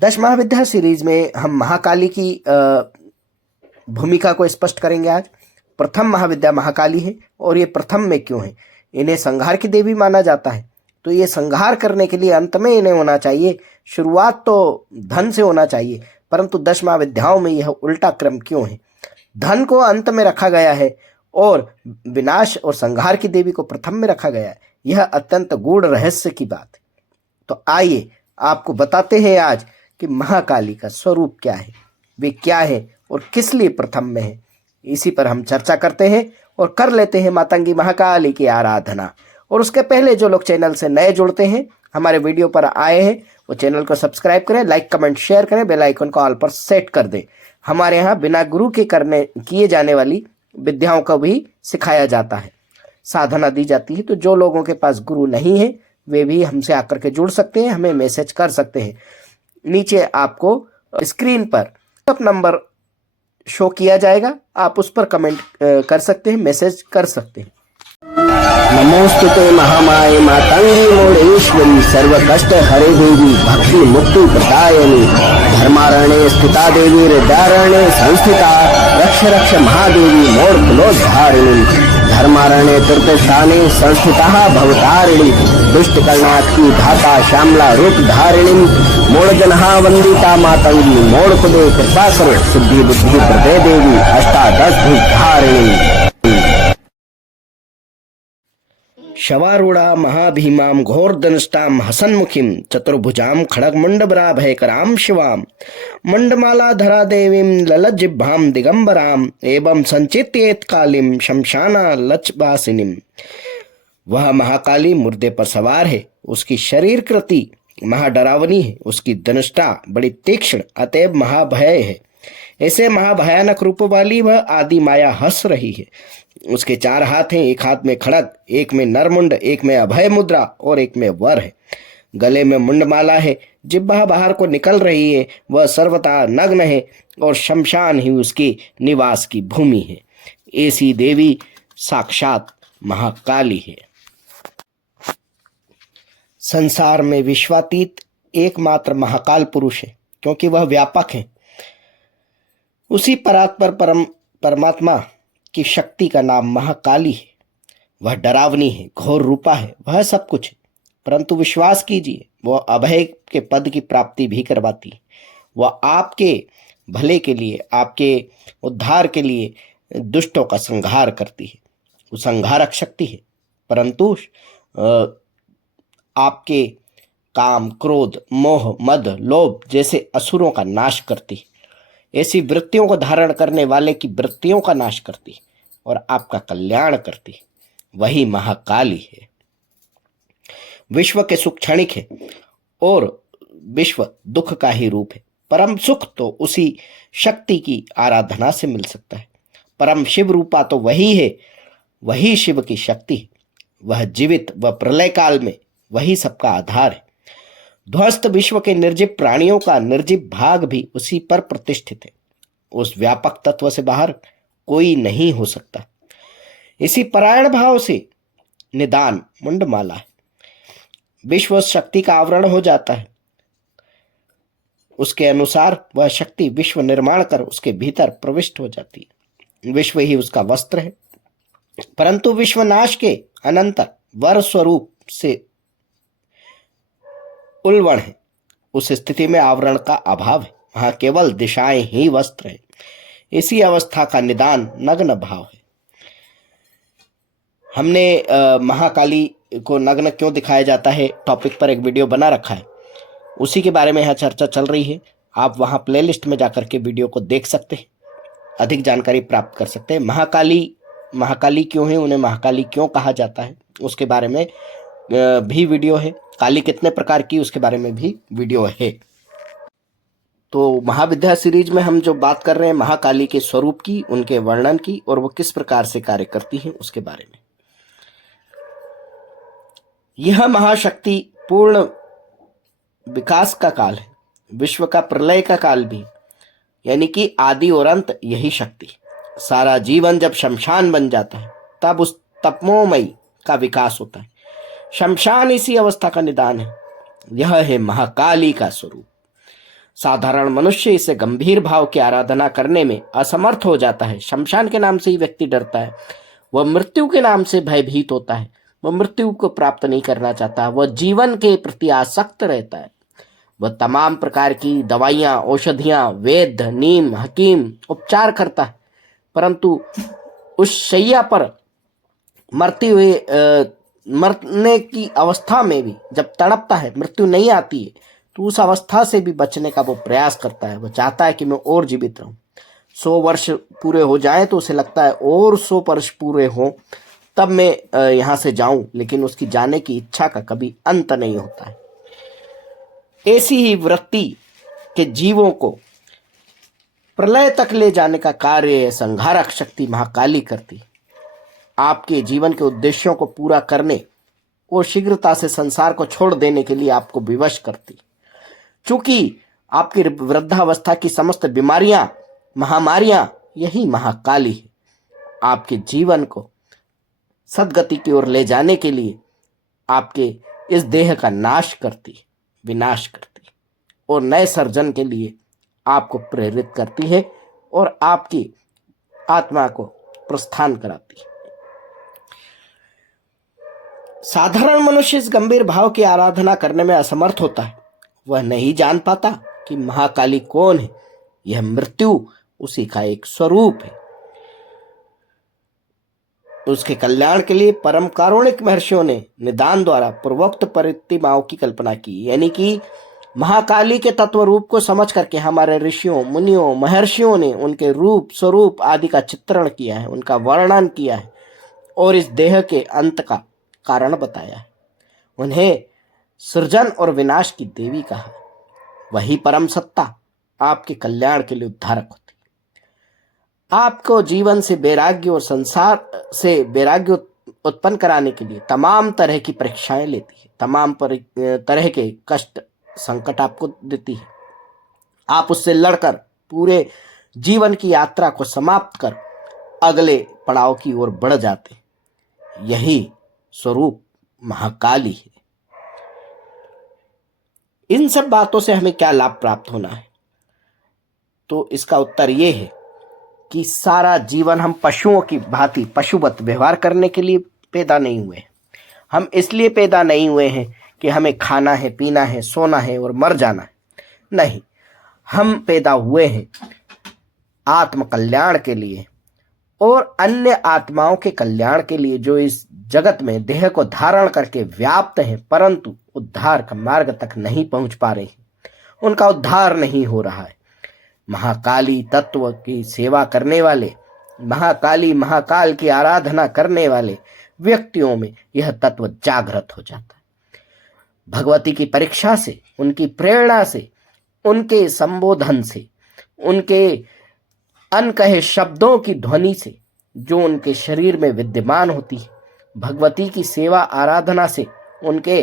दश महाविद्या सीरीज में हम महाकाली की भूमिका को स्पष्ट करेंगे। आज प्रथम महाविद्या महाकाली है और ये प्रथम में क्यों है। इन्हें संहार की देवी माना जाता है, तो ये संहार करने के लिए अंत में इन्हें होना चाहिए। शुरुआत तो धन से होना चाहिए, परंतु दश महाविद्याओं में यह उल्टा क्रम क्यों है। धन को अंत में रखा गया है और विनाश और संहार की देवी को प्रथम में रखा गया है। यह अत्यंत गूढ़ रहस्य की बात है। तो आइए आपको बताते हैं आज कि महाकाली का स्वरूप क्या है, वे क्या है और किस लिए प्रथम में है। इसी पर हम चर्चा करते हैं और कर लेते हैं मातंगी महाकाली की आराधना। और उसके पहले जो लोग चैनल से नए जुड़ते हैं, हमारे वीडियो पर आए हैं, वो चैनल को सब्सक्राइब करें, लाइक कमेंट शेयर करें, बेल आइकन को ऑल पर सेट कर दें। हमारे यहाँ बिना गुरु के किए जाने वाली विद्याओं को भी सिखाया जाता है, साधना दी जाती है। तो जो लोगों के पास गुरु नहीं है वे भी हमसे आकर के जुड़ सकते हैं, हमें मैसेज कर सकते हैं। नीचे आपको स्क्रीन पर व्हाट्सएप नंबर शो किया जाएगा, आप उस पर कमेंट कर सकते हैं, मैसेज कर सकते हैं। नमोस्तुते महामाये मातंगी मोडेश्वरी सर्व कष्ट हरे देवी भक्ति मुक्ति प्रदायिनी धर्मारण्ये स्थिता देवी हृदयारण्ये संस्थिता रक्ष रक्ष महादेवी मोक्षलोद्धारिणी धर्मारण्ये तीर्थस्थाने संस्थिता भवतारिणी दुष्ट कर्णात्की धाता श्यामला रूप धारिणी मोड़जनहा वंदिता मातंगी मोड़पदे कृपा करो सिद्धि बुद्धि प्रदे देवी अष्टादश धारिणी शवारूढ़ा महाभीमां घोरदंष्टां हसन्मुखीं चतुर्भुजां खड्गमुण्डभराभयकरां शिवां मंडमालाधरा देवीं ललज्जिह्वां दिगंबरां एवं संचित्येत कालीं शमशाना लचवासिनीं। वह महाकाली मुर्दे पर सवार है, उसकी शरीर कृति महाडरावनी है, उसकी धनुष्टा बड़ी तीक्ष्ण अतएव महाभय है। ऐसे महाभयानक रूप वाली वह आदि माया हंस रही है। उसके 4 हाथ हैं, एक हाथ में खड़ग, एक में नरमुंड, एक में अभय मुद्रा और एक में वर है। गले में मुंडमाला है, जिह्वा बाहर को निकल रही है, वह सर्वथा नग्न है और शमशान ही उसकी निवास की भूमि है। ऐसी देवी साक्षात महाकाली है। संसार में विश्वातीत एकमात्र महाकाल पुरुष है, क्योंकि वह व्यापक है। उसी परात्पर परमात्मा की शक्ति का नाम महाकाली है। वह डरावनी है, घोर रूपा है, वह सब कुछ है, परंतु विश्वास कीजिए वह अभय के पद की प्राप्ति भी करवाती है। वह आपके भले के लिए, आपके उद्धार के लिए दुष्टों का संहार करती है। वो संहारक शक्ति है, परंतु आपके काम, क्रोध, मोह, मद, लोभ जैसे असुरों का नाश करती है। ऐसी वृत्तियों को धारण करने वाले की वृत्तियों का नाश करती है और आपका कल्याण करती है। वही महाकाली है। विश्व के सुख क्षणिक है और विश्व दुख का ही रूप है। परम सुख तो उसी शक्ति की आराधना से मिल सकता है। परम शिव रूपा तो वही है, वही शिव की शक्ति है। वह जीवित व प्रलय काल में वही सबका आधार है। ध्वस्त विश्व के निर्जीव प्राणियों का निर्जीव भाग भी उसी पर प्रतिष्ठित है। उस व्यापक तत्व से बाहर कोई नहीं हो सकता। इसी परायण भाव से निदान मुंडमाला है। विश्व शक्ति का आवरण हो जाता है। उसके अनुसार वह शक्ति विश्व निर्माण कर उसके भीतर प्रविष्ट हो जाती है। विश्व ही उसका वस्त्र है, परंतु विश्वनाश के अनंतर वर स्वरूप से उल्वण है। उस स्थिति में आवरण का अभाव है, वहां केवल दिशाएं ही वस्त्र है। इसी अवस्था का निदान नग्न भाव है। हमने महाकाली को नग्न क्यों दिखाया जाता है टॉपिक पर एक वीडियो बना रखा है, उसी के बारे में यहाँ चर्चा चल रही है। आप वहां प्लेलिस्ट में जाकर के वीडियो को देख सकते हैं, अधिक जानकारी प्राप्त कर सकते हैं। महाकाली क्यों है, उन्हें महाकाली क्यों कहा जाता है, उसके बारे में भी वीडियो है। काली कितने प्रकार की, उसके बारे में भी वीडियो है। तो महाविद्या सीरीज में हम जो बात कर रहे हैं महाकाली के स्वरूप की, उनके वर्णन की और वो किस प्रकार से कार्य करती हैं उसके बारे में। यह महाशक्ति पूर्ण विकास का काल है, विश्व का प्रलय का काल भी, यानी कि आदि और अंत यही शक्ति। सारा जीवन जब शमशान बन जाता है तब उस तपमोमयी का विकास होता है। शमशान इसी अवस्था का निदान है। यह है महाकाली का स्वरूप। साधारण मनुष्य इसे गंभीर भाव की आराधना करने में असमर्थ हो जाता है। शमशान के नाम से ही व्यक्ति डरता है, वह मृत्यु के नाम से भयभीत होता है, वह मृत्यु को प्राप्त नहीं करना चाहता, वह जीवन के प्रति आसक्त रहता है। वह तमाम प्रकार की दवाइयाँ, औषधियाँ, वैद्य, नीम, हकीम उपचार करता है, परंतु उस शैया पर मरने की अवस्था में भी जब तड़पता है, मृत्यु नहीं आती है, तो उस अवस्था से भी बचने का वो प्रयास करता है। वो चाहता है कि मैं और जीवित रहूं। 100 वर्ष पूरे हो जाए तो उसे लगता है और 100 वर्ष पूरे हों तब मैं यहाँ से जाऊं, लेकिन उसकी जाने की इच्छा का कभी अंत नहीं होता है। ऐसी ही वृत्ति के जीवों को प्रलय तक ले जाने का कार्य संहारक शक्ति महाकाली करती। आपके जीवन के उद्देश्यों को पूरा करने और शीघ्रता से संसार को छोड़ देने के लिए आपको विवश करती। चूंकि आपकी वृद्धावस्था की समस्त बीमारियां, महामारियां यही महाकाली है। आपके जीवन को सदगति की ओर ले जाने के लिए आपके इस देह का नाश करती, विनाश करती और नए सर्जन के लिए आपको प्रेरित करती है और आपकी आत्मा को प्रस्थान कराती है। साधारण मनुष्य इस गंभीर भाव की आराधना करने में असमर्थ होता है। वह नहीं जान पाता कि महाकाली कौन है। यह मृत्यु उसी का एक स्वरूप है। उसके कल्याण के लिए परम कारुणिक महर्षियों ने निदान द्वारा पूर्वोक्त प्रतिमाओं की कल्पना की, यानी कि महाकाली के तत्व रूप को समझ करके हमारे ऋषियों, मुनियों, महर्षियों ने उनके रूप, स्वरूप आदि का चित्रण किया है, उनका वर्णन किया है और इस देह के अंत का कारण बताया है। उन्हें सृजन और विनाश की देवी कहा। वही परम सत्ता आपके कल्याण के लिए उद्धारक होती। आपको जीवन से वैराग्य और संसार से वैराग्य उत्पन्न कराने के लिए तमाम तरह की परीक्षाएं लेती है, तमाम तरह के कष्ट, संकट आपको देती है। आप उससे लड़कर पूरे जीवन की यात्रा को समाप्त कर अगले पड़ाव की ओर बढ़ जाते। यही स्वरूप महाकाली है। इन सब बातों से हमें क्या लाभ प्राप्त होना है? तो इसका उत्तर यह है कि सारा जीवन हम पशुओं की भांति पशुवत व्यवहार करने के लिए पैदा नहीं हुए हैं। हम इसलिए पैदा नहीं हुए हैं कि हमें खाना है, पीना है, सोना है और मर जाना है। नहीं, हम पैदा हुए हैं आत्म कल्याण के लिए और अन्य आत्माओं के कल्याण के लिए, जो इस जगत में देह को धारण करके व्याप्त हैं, परंतु उद्धार का मार्ग तक नहीं पहुंच पा रहे हैं। उनका उद्धार नहीं हो रहा है। महाकाली तत्व की सेवा करने वाले, महाकाल की आराधना करने वाले व्यक्तियों में यह तत्व जागृत हो जाता है। भगवती की परीक्षा से, उनकी प्रेरणा से, उनके संबोधन से, उनके अनकहे शब्दों की ध्वनि से जो उनके शरीर में विद्यमान होती है, भगवती की सेवा आराधना से उनके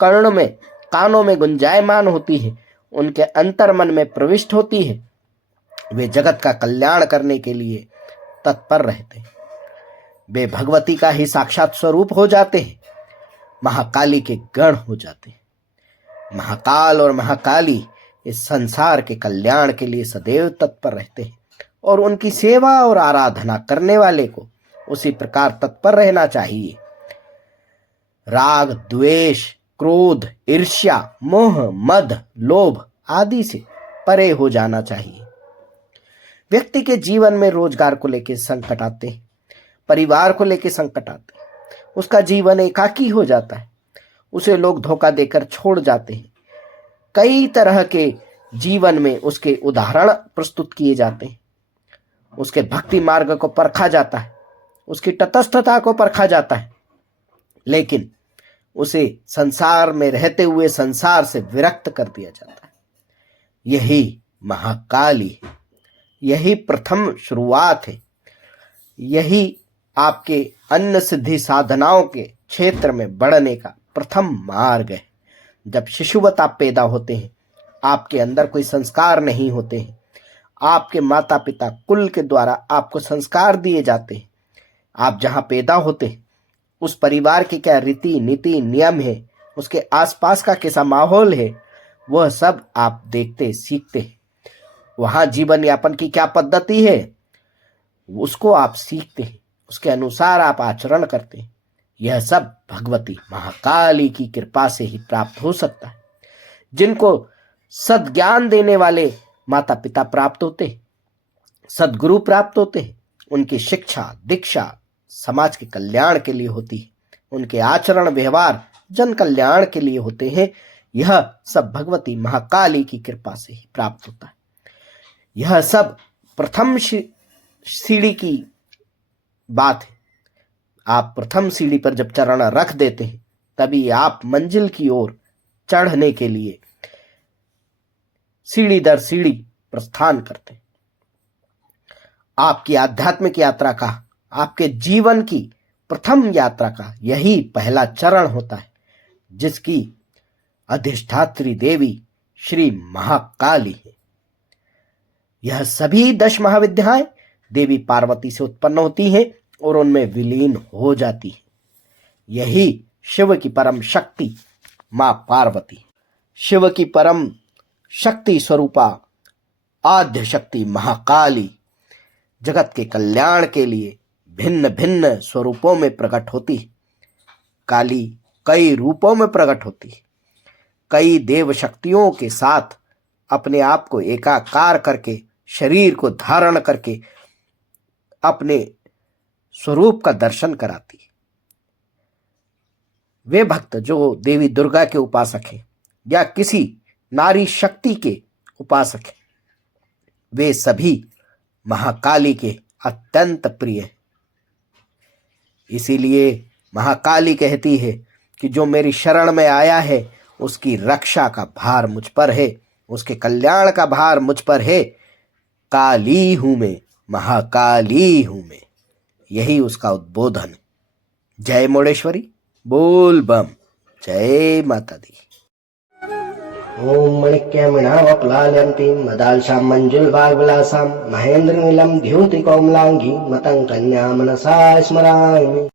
कानों में गुंजायमान होती है, उनके अंतर्मन में प्रविष्ट होती है, वे जगत का कल्याण करने के लिए तत्पर रहते हैं। वे भगवती का ही साक्षात स्वरूप हो जाते हैं, महाकाली के गण हो जाते हैं। महाकाल और महाकाली इस संसार के कल्याण के लिए सदैव तत्पर रहते हैं और उनकी सेवा और आराधना करने वाले को उसी प्रकार तत्पर रहना चाहिए। राग, द्वेष, क्रोध, ईर्ष्या, मोह, मद, लोभ आदि से परे हो जाना चाहिए। व्यक्ति के जीवन में रोजगार को लेकर संकट आते हैं, परिवार को लेकर संकट आते हैं, उसका जीवन एकाकी हो जाता है, उसे लोग धोखा देकर छोड़ जाते हैं। कई तरह के जीवन में उसके उदाहरण प्रस्तुत किए जाते हैं। उसके भक्ति मार्ग को परखा जाता है, उसकी तटस्थता को परखा जाता है, लेकिन उसे संसार में रहते हुए संसार से विरक्त कर दिया जाता है। यही महाकाली है, यही प्रथम शुरुआत है, यही आपके अन्न सिद्धि साधनाओं के क्षेत्र में बढ़ने का प्रथम मार्ग है। जब शिशुवत आप पैदा होते हैं, आपके अंदर कोई संस्कार नहीं होते हैं, आपके माता पिता कुल के द्वारा आपको संस्कार दिए जाते हैं। आप जहाँ पैदा होते हैं उस परिवार के क्या रीति नीति नियम है, उसके आसपास का कैसा माहौल है, वह सब आप देखते सीखते हैं। वहां जीवन यापन की क्या पद्धति है उसको आप सीखते हैं, उसके अनुसार आप आचरण करते हैं। यह सब भगवती महाकाली की कृपा से ही प्राप्त हो सकता है। जिनको सद्ज्ञान देने वाले माता पिता प्राप्त होते हैं, सद्गुरु प्राप्त होते हैं, उनकी शिक्षा दीक्षा समाज के कल्याण के लिए होती है, उनके आचरण व्यवहार जन कल्याण के लिए होते हैं। यह सब भगवती महाकाली की कृपा से ही प्राप्त होता है। यह सब प्रथम सीढ़ी की बात है। आप प्रथम सीढ़ी पर जब चरण रख देते हैं तभी आप मंजिल की ओर चढ़ने के लिए सीढ़ी दर सीढ़ी प्रस्थान करते हैं। आपकी आध्यात्मिक यात्रा का, आपके जीवन की प्रथम यात्रा का यही पहला चरण होता है, जिसकी अधिष्ठात्री देवी श्री महाकाली है। यह सभी 10 महाविद्याएं देवी पार्वती से उत्पन्न होती हैं और उनमें विलीन हो जाती है। यही शिव की परम शक्ति मां पार्वती, शिव की परम शक्ति स्वरूपा आद्य शक्ति महाकाली जगत के कल्याण के लिए भिन्न भिन्न स्वरूपों में प्रकट होती है। काली कई रूपों में प्रकट होती है, कई देव शक्तियों के साथ अपने आप को एकाकार करके, शरीर को धारण करके अपने स्वरूप का दर्शन कराती है। वे भक्त जो देवी दुर्गा के उपासक हैं या किसी नारी शक्ति के उपासक हैं, वे सभी महाकाली के अत्यंत प्रिय हैं। इसीलिए महाकाली कहती है कि जो मेरी शरण में आया है उसकी रक्षा का भार मुझ पर है, उसके कल्याण का भार मुझ पर है। काली हूं मैं, महाकाली हूं मैं, यही उसका उद्बोधन है। जय मोडेश्वरी, बोल बम, जय माता दी। ओम मणिक्यमणावप्लाल्यन्तीं मदालसां मञ्जुलभागविलासां महेन्द्रनीलं द्युतिकोमलाङ्गीं मतं कन्या मनसा स्मरामि।